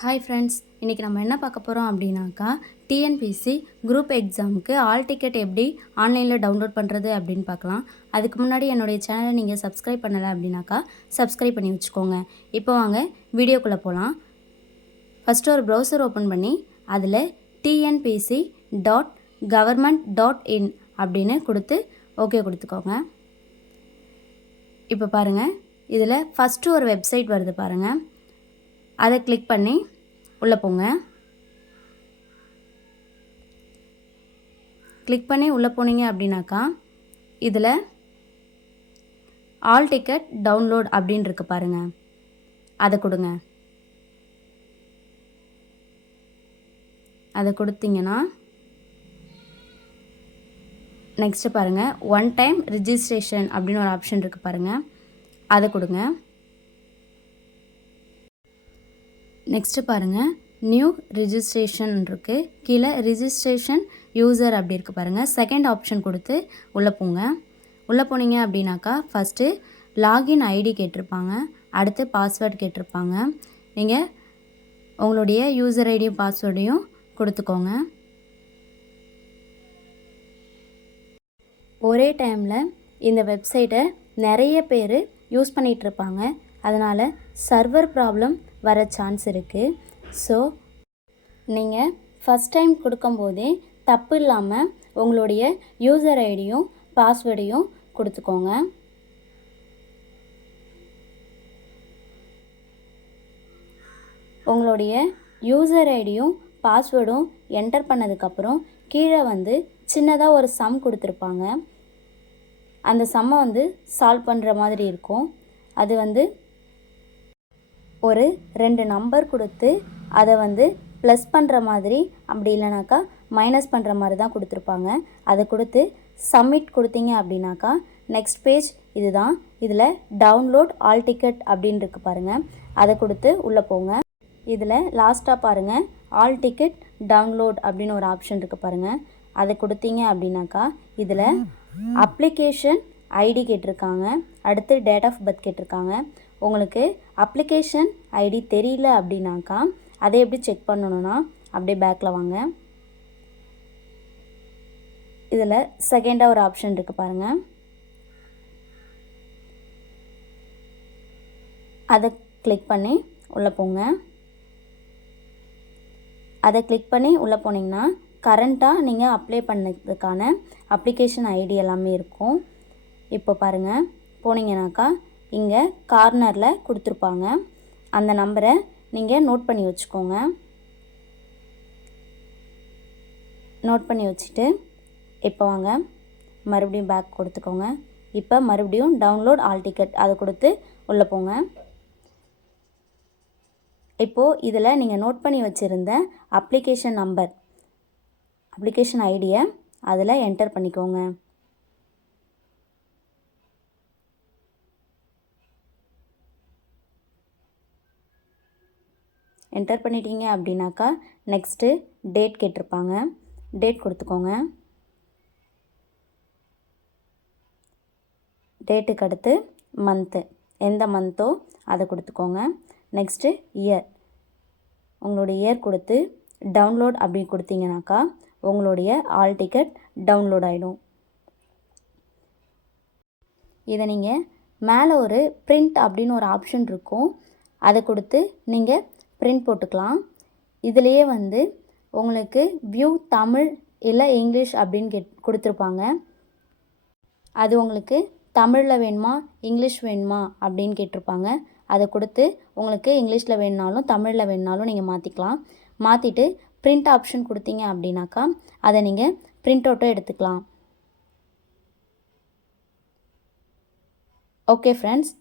Hi friends, இன்றைக்கி நம்ம என்ன பார்க்க போகிறோம் அப்படின்னாக்கா டிஎன்பிசி குரூப் எக்ஸாமுக்கு ஆல் டிக்கெட் எப்படி ஆன்லைனில் டவுன்லோட் பண்ணுறது அப்படின்னு பார்க்கலாம். அதுக்கு முன்னாடி என்னுடைய சேனலை நீங்கள் சப்ஸ்கிரைப் பண்ணலை அப்படின்னாக்கா சப்ஸ்கிரைப் பண்ணி வச்சுக்கோங்க. இப்போ வாங்க வீடியோக்குள்ளே போகலாம். ஃபஸ்ட்டு ஒரு ப்ரௌசர் ஓப்பன் பண்ணி அதில் tnpc.government.in அப்படின்னு கொடுத்து ஓகே கொடுத்துக்கோங்க. இப்போ பாருங்கள், இதில் ஃபஸ்ட்டு ஒரு வெப்சைட் வருது பாருங்கள், அதை கிளிக் பண்ணி உள்ளே போங்க. கிளிக் பண்ணி உள்ளே போனீங்க அப்படின்னாக்கா இதில் ஆல் டிக்கெட் டவுன்லோட் அப்படின்னு இருக்கு பாருங்கள், அதை கொடுங்க. அதை கொடுத்தீங்கன்னா நெக்ஸ்ட்டு பாருங்கள், ஒன் டைம் ரிஜிஸ்ட்ரேஷன் அப்படின்னு ஒரு ஆப்ஷன் இருக்குது பாருங்கள், அதை கொடுங்க. நெக்ஸ்ட்டு பாருங்கள், நியூ ரிஜிஸ்ட்ரேஷன் இருக்குது, கீழே ரிஜிஸ்ட்ரேஷன் யூசர் அப்படி இருக்குது பாருங்கள். செகண்ட் ஆப்ஷன் கொடுத்து உள்ளே போங்க. உள்ளே போனீங்க அப்படின்னாக்கா ஃபஸ்ட்டு லாகின் ஐடி கேட்டிருப்பாங்க, அடுத்து பாஸ்வேர்டு கேட்டிருப்பாங்க. நீங்கள் உங்களுடைய யூசர் ஐடியும் பாஸ்வேர்டையும் கொடுத்துக்கோங்க. ஒரே டைமில் இந்த வெப்சைட்டை நிறைய பேர் யூஸ் பண்ணிகிட்ருப்பாங்க, அதனால் சர்வர் ப்ராப்ளம் வர சான்ஸ் இருக்குது. ஸோ நீங்கள் ஃபஸ்ட் டைம் கொடுக்கும்போதே தப்பு இல்லாமல் உங்களுடைய யூசர் ஐடியும் பாஸ்வேர்டையும் கொடுத்துக்கோங்க. உங்களுடைய யூசர் ஐடியும் பாஸ்வேர்டும் என்டர் பண்ணதுக்கப்புறம் கீழே சின்னதாக ஒரு சம் கொடுத்துருப்பாங்க. அந்த சம்மை சால்வ் பண்ணுற மாதிரி இருக்கும். அது ஒரு 2 நம்பர் கொடுத்து அதை ப்ளஸ் பண்ணுற மாதிரி, அப்படி இல்லைனாக்கா மைனஸ் பண்ணுற மாதிரி தான் கொடுத்துருப்பாங்க. அதை கொடுத்து சப்மிட் கொடுத்தீங்க அப்படின்னாக்கா நெக்ஸ்ட் பேஜ் இதுதான். இதில் டவுன்லோட் ஆல் டிக்கெட் அப்படின்னு இருக்கு பாருங்கள், அதை கொடுத்து உள்ளே போங்க. இதில் லாஸ்ட்டாக பாருங்கள், ஆல் டிக்கெட் டவுன்லோட் அப்படின்னு ஒரு ஆப்ஷன் இருக்குது பாருங்கள், அதை கொடுத்தீங்க அப்படின்னாக்கா இதில் அப்ளிகேஷன் ஐடி கேட்டிருக்காங்க, அடுத்து டேட் ஆஃப் பர்த் கேட்டிருக்காங்க. உங்களுக்கு அப்ளிகேஷன் ஐடி தெரியல அப்படின்னாக்கா அதை எப்படி செக் பண்ணணுன்னா அப்படியே பேக்கில் வாங்க. இதில் செகண்டாக ஒரு ஆப்ஷன் இருக்குது பாருங்கள், அதை கிளிக் பண்ணி உள்ளே போங்க. அதை கிளிக் பண்ணி உள்ளே போனீங்கன்னா கரண்ட்டாக நீங்கள் அப்ளை பண்ணதுக்கான அப்ளிகேஷன் ஐடி எல்லாமே இருக்கும். இப்போ பாருங்கள், போனீங்கன்னாக்கா இங்கே கார்னரில் கொடுத்துருப்பாங்க, அந்த நம்பரை நீங்கள் நோட் பண்ணி வச்சுக்கோங்க. நோட் பண்ணி வச்சுட்டு இப்போ வாங்க மறுபடியும் பேக் கொடுத்துக்கோங்க. இப்போ மறுபடியும் டவுன்லோட் ஆல் டிக்கெட் அதை கொடுத்து உள்ளே போங்க. இப்போது இதில் நீங்கள் நோட் பண்ணி வச்சுருந்த அப்ளிகேஷன் நம்பர், அப்ளிகேஷன் ஐடியை அதில் என்டர் பண்ணிக்கோங்க. என்டர் பண்ணிட்டீங்க அப்படின்னாக்கா நெக்ஸ்ட்டு டேட் கேட்டிருப்பாங்க, டேட் கொடுத்துக்கோங்க. டேட்டுக்கு அடுத்து மந்த்து, எந்த மந்த்தோ அதை கொடுத்துக்கோங்க. நெக்ஸ்ட்டு இயர், உங்களுடைய இயர் கொடுத்து டவுன்லோட் அப்படி கொடுத்தீங்கன்னாக்கா உங்களுடைய ஆல் டிக்கெட் டவுன்லோட் ஆகிடும். இதை நீங்கள் மேலே ஒரு பிரிண்ட் அப்படின்னு ஒரு ஆப்ஷன் இருக்கும், அதை கொடுத்து நீங்கள் பிரிண்ட் போட்டுக்கலாம். இதிலேயே உங்களுக்கு வியூ தமிழ் இல்லை இங்கிலீஷ் அப்படின்னு கொடுத்துருப்பாங்க. அது உங்களுக்கு தமிழில் வேணுமா இங்கிலீஷ் வேணுமா அப்படின்னு கேட்டிருப்பாங்க. அதை கொடுத்து உங்களுக்கு இங்கிலீஷில் வேணுனாலும் தமிழில் வேணுனாலும் நீங்கள் மாற்றிக்கலாம். மாற்றிட்டு பிரிண்ட் ஆப்ஷன் கொடுத்தீங்க அப்படின்னாக்கா அதை நீங்கள் பிரிண்ட் அவுட்டும் எடுத்துக்கலாம். ஓகே ஃப்ரெண்ட்ஸ்,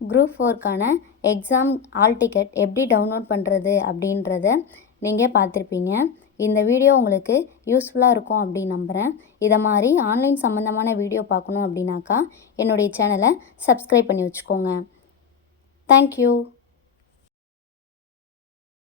குரூப் 4க்கான எக்ஸாம் ஆல் டிக்கெட் எப்படி டவுன்லோட் பண்ணுறது அப்படின்றத நீங்கள் பார்த்துருப்பீங்க. இந்த வீடியோ உங்களுக்கு யூஸ்ஃபுல்லாக இருக்கும் அப்படின்னு நம்புகிறேன். இதை மாதிரி ஆன்லைன் சம்மந்தமான வீடியோ பார்க்கணும் அப்படின்னாக்கா என்னுடைய சேனலை சப்ஸ்கிரைப் பண்ணி வச்சுக்கோங்க. தேங்க்யூ.